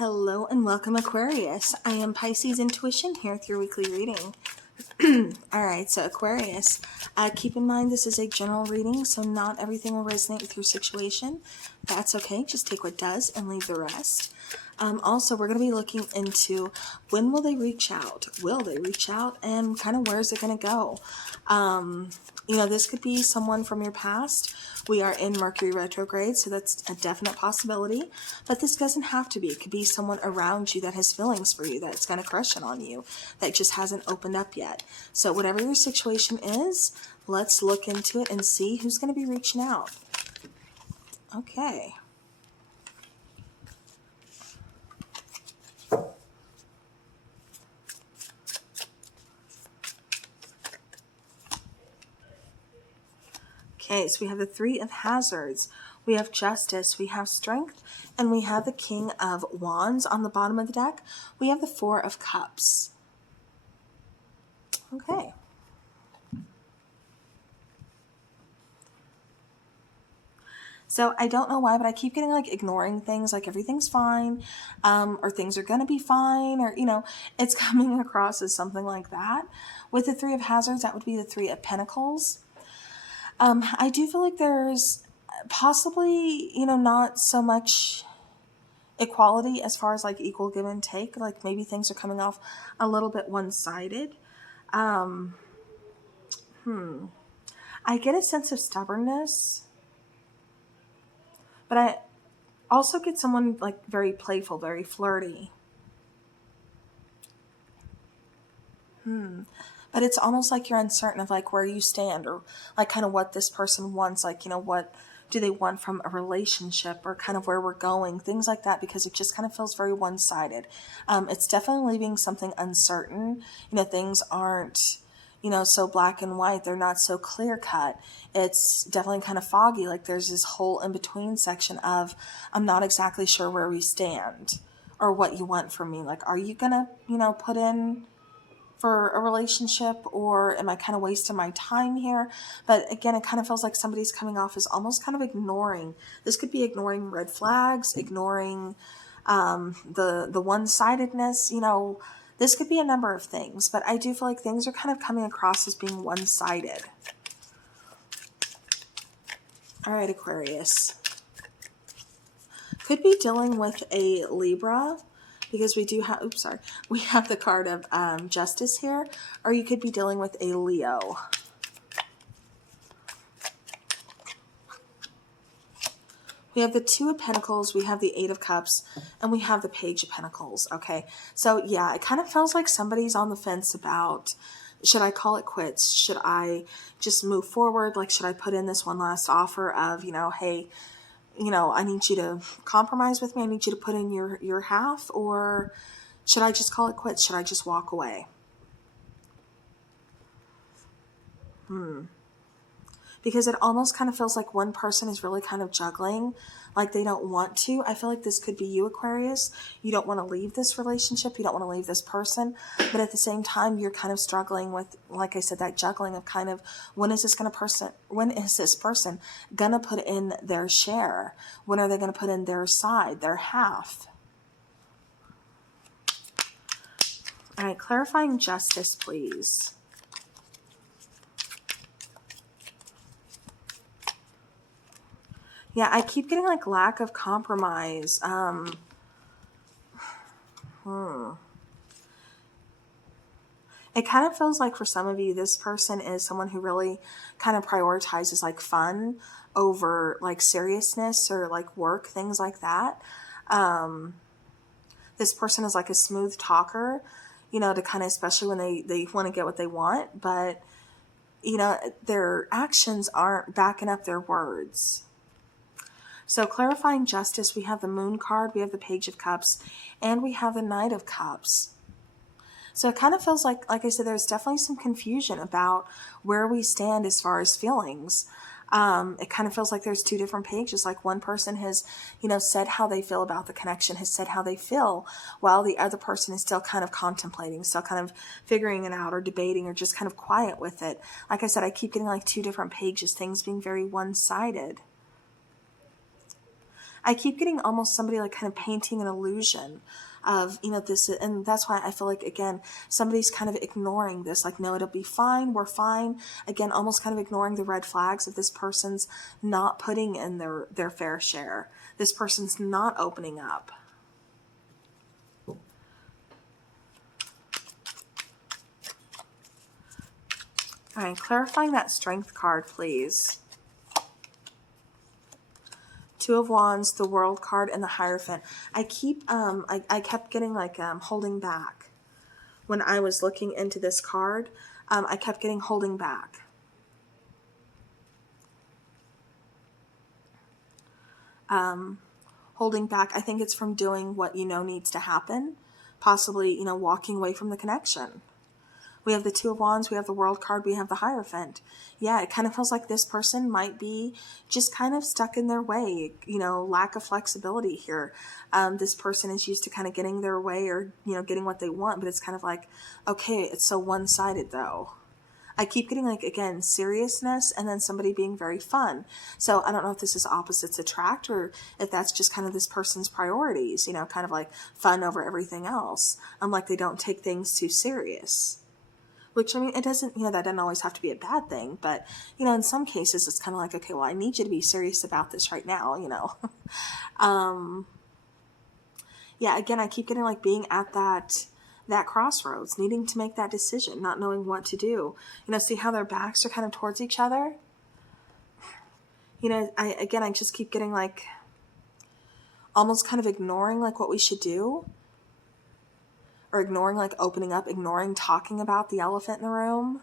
Hello and welcome, Aquarius. I am Pisces Intuition here with your weekly reading. Alright, so Aquarius, keep in mind this is a general reading, so not everything will resonate with your situation. That's okay. Just take what does and leave the rest. Also, we're going to be looking into when will they reach out? Will they reach out? And kind of where is it going to go? This could be someone from your past. We are in Mercury retrograde, so that's a definite possibility. But this doesn't have to be. It could be someone around you that has feelings for you, that's got a crush on you, that just hasn't opened up yet. So whatever your situation is, let's look into it and see who's going to be reaching out. Okay. Okay, so we have the Three of Hazards, we have Justice, we have Strength, and we have the King of Wands. On the bottom of the deck, we have the Four of Cups. Okay. So I don't know why, but I keep getting like ignoring things, like everything's fine, or things are going to be fine, or, it's coming across as something like that. With the Three of Hazards, that would be the Three of Pentacles. I do feel like there's possibly, not so much equality as far as like equal give and take. Like maybe things are coming off a little bit one-sided. I get a sense of stubbornness, but I also get someone like very playful, very flirty. But it's almost like you're uncertain of like where you stand, or like kind of what this person wants, like, what do they want from a relationship, or kind of where we're going, things like that, because it just kind of feels very one-sided. It's definitely leaving something uncertain. Things aren't, so black and white. They're not so clear cut. It's definitely kind of foggy. Like there's this whole in-between section of, I'm not exactly sure where we stand or what you want from me. Like, are you gonna, put in for a relationship, or am I kind of wasting my time here? But again, it kind of feels like somebody's coming off as almost kind of ignoring. This could be ignoring red flags, ignoring the one-sidedness. This could be a number of things, but I do feel like things are kind of coming across as being one-sided. All right, Aquarius. Could be dealing with a Libra, because we do have, we have the card of Justice here, or you could be dealing with a Leo. We have the Two of Pentacles, we have the Eight of Cups, and we have the Page of Pentacles, okay? So, yeah, it kind of feels like somebody's on the fence about, should I call it quits? Should I just move forward? Like, should I put in this one last offer of, hey, I need you to compromise with me. I need you to put in your half, or should I just call it quits? Should I just walk away? Because it almost kind of feels like one person is really kind of juggling, like they don't want to. I feel like this could be you, Aquarius. You don't want to leave this relationship. You don't want to leave this person. But at the same time, you're kind of struggling with, like I said, that juggling of kind of, when is this person going to put in their share? When are they going to put in their side, their half? All right, clarifying Justice, please. Yeah, I keep getting like lack of compromise. It kind of feels like for some of you, this person is someone who really kind of prioritizes like fun over like seriousness or like work, things like that. This person is like a smooth talker, to kind of, especially when they want to get what they want, but, their actions aren't backing up their words. So clarifying Justice, we have the Moon card, we have the Page of Cups, and we have the Knight of Cups. So it kind of feels like I said, there's definitely some confusion about where we stand as far as feelings. It kind of feels like there's two different pages. Like one person has, said how they feel about the connection, has said how they feel, while the other person is still kind of contemplating, still kind of figuring it out or debating or just kind of quiet with it. Like I said, I keep getting like two different pages, things being very one-sided. I keep getting almost somebody like kind of painting an illusion of, you know, this, and that's why I feel like, again, somebody's kind of ignoring this, like, no, it'll be fine, we're fine. Again, almost kind of ignoring the red flags of this person's not putting in their fair share. This person's not opening up. All right, clarifying that Strength card, please. Two of Wands, the World card, and the Hierophant. I kept getting like holding back. When I was looking into this card, I kept getting holding back. Holding back, I think it's from doing what you know needs to happen. Possibly, you know, walking away from the connection. We have the Two of Wands, we have the World card, we have the Hierophant. Yeah, it kind of feels like this person might be just kind of stuck in their way, you know, lack of flexibility here. This person is used to kind of getting their way or, you know, getting what they want, but it's kind of like, okay, it's so one-sided though. I keep getting like, again, seriousness and then somebody being very fun. So I don't know if this is opposites attract or if that's just kind of this person's priorities, you know, kind of like fun over everything else. Like they don't take things too serious. Which, I mean, it doesn't, you know, that doesn't always have to be a bad thing. But, you know, in some cases, it's kind of like, okay, well, I need you to be serious about this right now, you know. Yeah, again, I keep getting like being at that crossroads, needing to make that decision, not knowing what to do. You know, see how their backs are kind of towards each other? You know, I just keep getting like almost kind of ignoring like what we should do. Or ignoring like opening up, ignoring talking about the elephant in the room.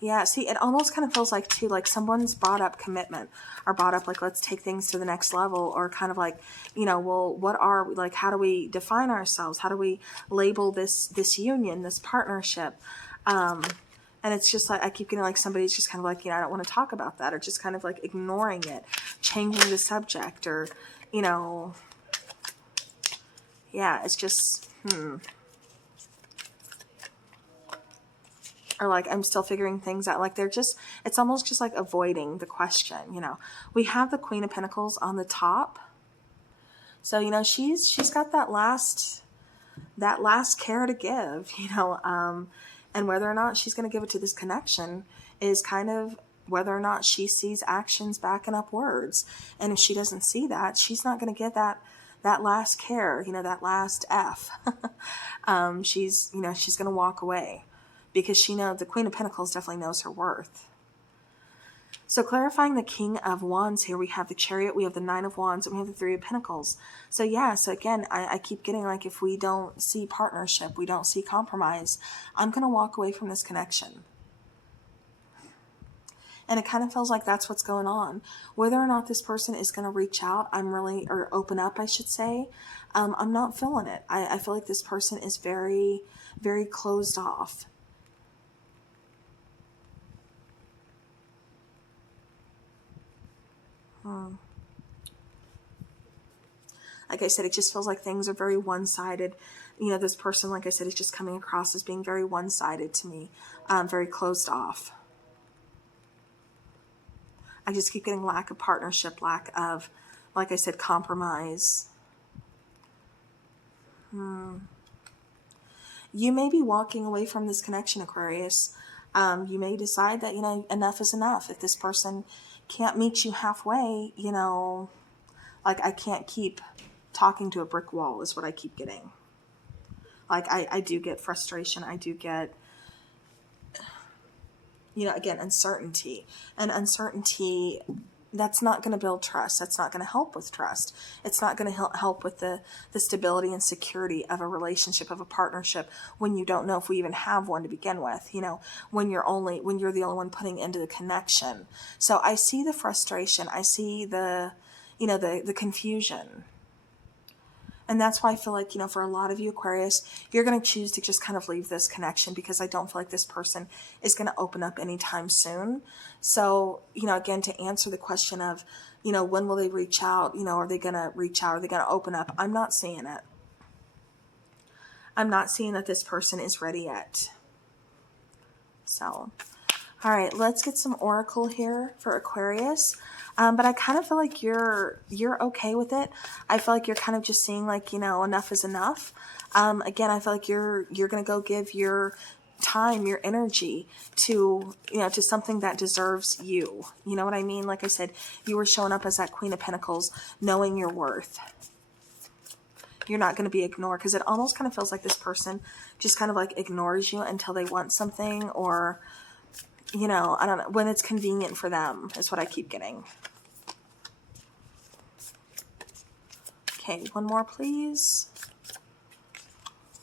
Yeah, see, it almost kind of feels like, too, like someone's brought up commitment or brought up, like, let's take things to the next level, or kind of like, you know, well, what are we, like, how do we define ourselves? How do we label this union, this partnership? And it's just like, I keep getting like somebody's just kind of like, you know, I don't want to talk about that, or just kind of like ignoring it, changing the subject, or, you know, yeah, it's just, or like I'm still figuring things out. Like they're just, it's almost just like avoiding the question, you know. We have the Queen of Pentacles on the top. So, you know, she's got that last care to give, you know, and whether or not she's going to give it to this connection is kind of whether or not she sees actions backing up words. And if she doesn't see that, she's not going to get that last care, you know, that last F. She's going to walk away because she knows the Queen of Pentacles definitely knows her worth. So clarifying the King of Wands here, we have the Chariot, we have the Nine of Wands, and we have the Three of Pentacles. So yeah, so again, I keep getting like, if we don't see partnership, we don't see compromise, I'm going to walk away from this connection. And it kind of feels like that's what's going on. Whether or not this person is going to reach out, or open up, I should say, I'm not feeling it. I feel like this person is very, very closed off. Like I said, it just feels like things are very one-sided. You know, this person, like I said, is just coming across as being very one-sided to me, very closed off. I just keep getting lack of partnership, lack of, like I said, compromise. You may be walking away from this connection, Aquarius. You may decide that, you know, enough is enough. If this person can't meet you halfway, you know, like I can't keep talking to a brick wall is what I keep getting. Like I do get frustration. I do get, you know, again, uncertainty. And uncertainty, that's not going to build trust. That's not going to help with trust. It's not going to help with the stability and security of a relationship, of a partnership, when you don't know if we even have one to begin with, you know, when you're the only one putting into the connection. So I see the frustration. I see the, you know, the confusion. And that's why I feel like, you know, for a lot of you, Aquarius, you're going to choose to just kind of leave this connection because I don't feel like this person is going to open up anytime soon. So, you know, again, to answer the question of, you know, when will they reach out? You know, are they going to reach out? Are they going to open up? I'm not seeing it. I'm not seeing that this person is ready yet. So, all right, let's get some oracle here for Aquarius. But I kind of feel like you're okay with it. I feel like you're kind of just seeing like, you know, enough is enough. Again, I feel like you're going to go give your time, your energy to, you know, to something that deserves you. You know what I mean? Like I said, you were showing up as that Queen of Pentacles, knowing your worth. You're not going to be ignored, because it almost kind of feels like this person just kind of like ignores you until they want something, or, you know, I don't know, when it's convenient for them is what I keep getting. Okay, one more, please.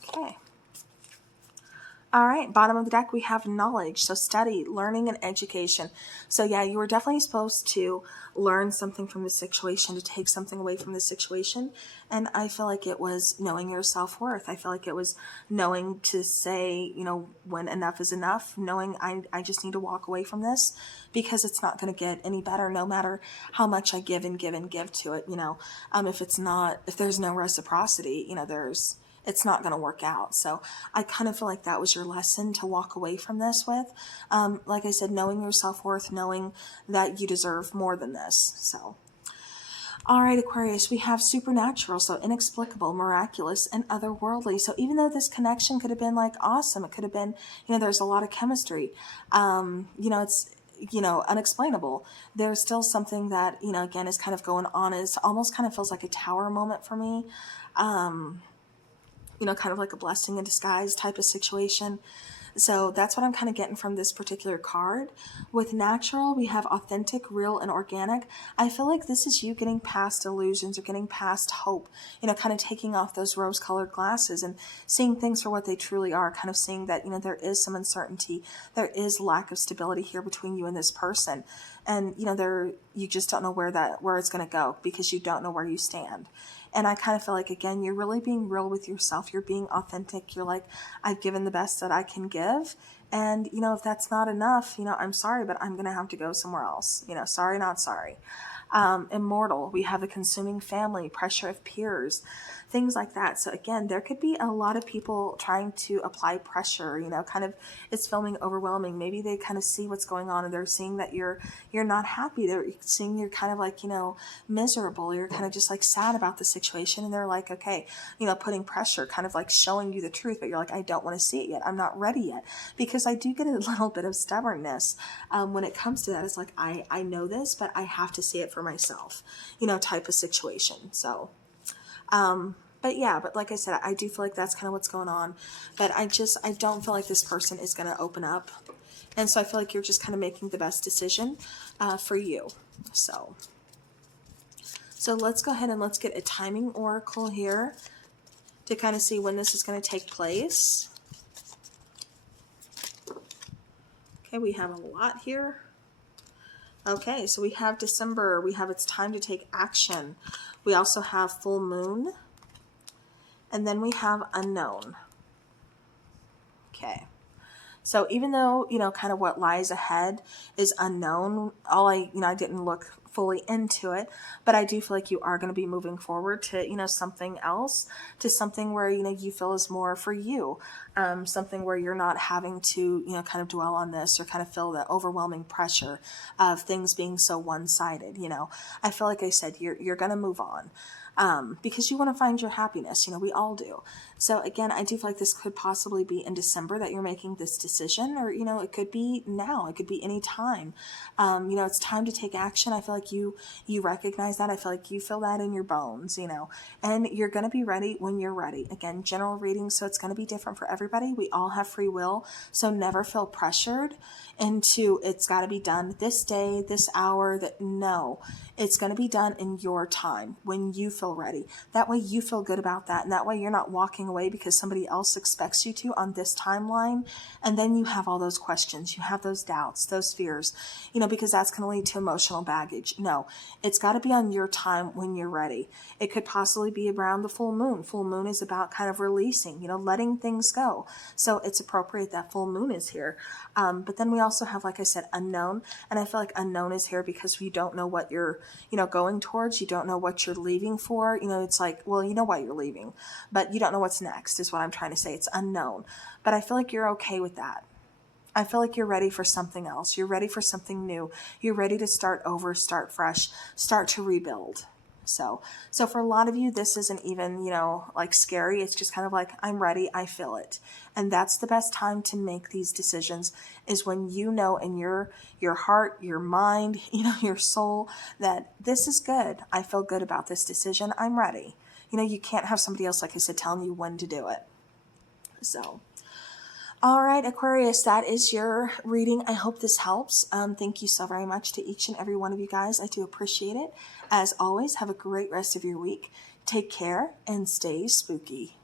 Okay. All right, bottom of the deck, we have knowledge. So study, learning, and education. So yeah, you were definitely supposed to learn something from the situation, to take something away from the situation. And I feel like it was knowing your self-worth. I feel like it was knowing to say, you know, when enough is enough, knowing I just need to walk away from this, because it's not going to get any better no matter how much I give and give and give to it. You know, if there's no reciprocity, you know, it's not going to work out. So I kind of feel like that was your lesson to walk away from this with. Like I said, knowing your self-worth, knowing that you deserve more than this. So, all right, Aquarius, we have supernatural, so inexplicable, miraculous, and otherworldly. So even though this connection could have been like awesome, it could have been, you know, there's a lot of chemistry, you know, it's, you know, unexplainable. There's still something that, you know, again, is kind of going on. It almost kind of feels like a tower moment for me. You know, kind of like a blessing in disguise type of situation. So that's what I'm kind of getting from this particular card. With natural, we have authentic, real, and organic. I feel like this is you getting past illusions or getting past hope, you know, kind of taking off those rose-colored glasses and seeing things for what they truly are, kind of seeing that, you know, there is some uncertainty, there is lack of stability here between you and this person. And, you know, you just don't know where it's going to go, because you don't know where you stand. And I kind of feel like, again, you're really being real with yourself. You're being authentic. You're like, I've given the best that I can give. And, you know, if that's not enough, you know, I'm sorry, but I'm going to have to go somewhere else. You know, sorry, not sorry. Immortal, we have a consuming family, pressure of peers, things like that. So again, there could be a lot of people trying to apply pressure, you know, kind of, it's feeling overwhelming. Maybe they kind of see what's going on and they're seeing that you're not happy. They're seeing you're kind of like, you know, miserable. You're kind of just like sad about the situation. And they're like, okay, you know, putting pressure, kind of like showing you the truth, but you're like, I don't want to see it yet. I'm not ready yet. Because I do get a little bit of stubbornness when it comes to that. It's like, I know this, but I have to see it for myself, you know, type of situation. So, but yeah, but like I said, I do feel like that's kind of what's going on, but I don't feel like this person is going to open up. And so I feel like you're just kind of making the best decision, for you. So let's go ahead and let's get a timing oracle here to kind of see when this is going to take place. Okay, we have a lot here. Okay, so we have December. We have it's time to take action. We also have full moon. And then we have unknown. Okay. So even though, you know, kind of what lies ahead is unknown, I didn't look fully into it, but I do feel like you are going to be moving forward to, you know, something else, to something where, you know, you feel is more for you, something where you're not having to, you know, kind of dwell on this or kind of feel the overwhelming pressure of things being so one-sided. You know, I feel like I said, you're going to move on. Because you want to find your happiness, you know, we all do. So again, I do feel like this could possibly be in December that you're making this decision, or, you know, it could be now, it could be any time. You know, it's time to take action. I feel like you recognize that. I feel like you feel that in your bones, you know, and you're going to be ready when you're ready. Again, general reading, so it's going to be different for everybody. We all have free will, so never feel pressured into it's got to be done this day, this hour. No, it's going to be done in your time when you feel ready. That way you feel good about that, and that way you're not walking away because somebody else expects you to on this timeline, and then you have all those questions, you have those doubts, those fears, you know, because that's going to lead to emotional baggage. marriage. No, it's got to be on your time when you're ready. It could possibly be around the full moon. Full moon is about kind of releasing, letting things go. So it's appropriate that full moon is here. But then we also have, like I said, unknown. And I feel like unknown is here because you don't know what you're, going towards. You don't know what you're leaving for. It's like, well, you know why you're leaving, but you don't know what's next is what I'm trying to say. It's unknown. But I feel like you're okay with that. I feel like you're ready for something else. You're ready for something new. You're ready to start over, start fresh, start to rebuild. So for a lot of you, this isn't even, like scary. It's just kind of like, I'm ready. I feel it. And that's the best time to make these decisions is when you know in your heart, your mind, your soul that this is good. I feel good about this decision. I'm ready. You can't have somebody else, like I said, telling you when to do it. So, all right, Aquarius, that is your reading. I hope this helps. Thank you so very much to each and every one of you guys. I do appreciate it. As always, have a great rest of your week. Take care and stay spooky.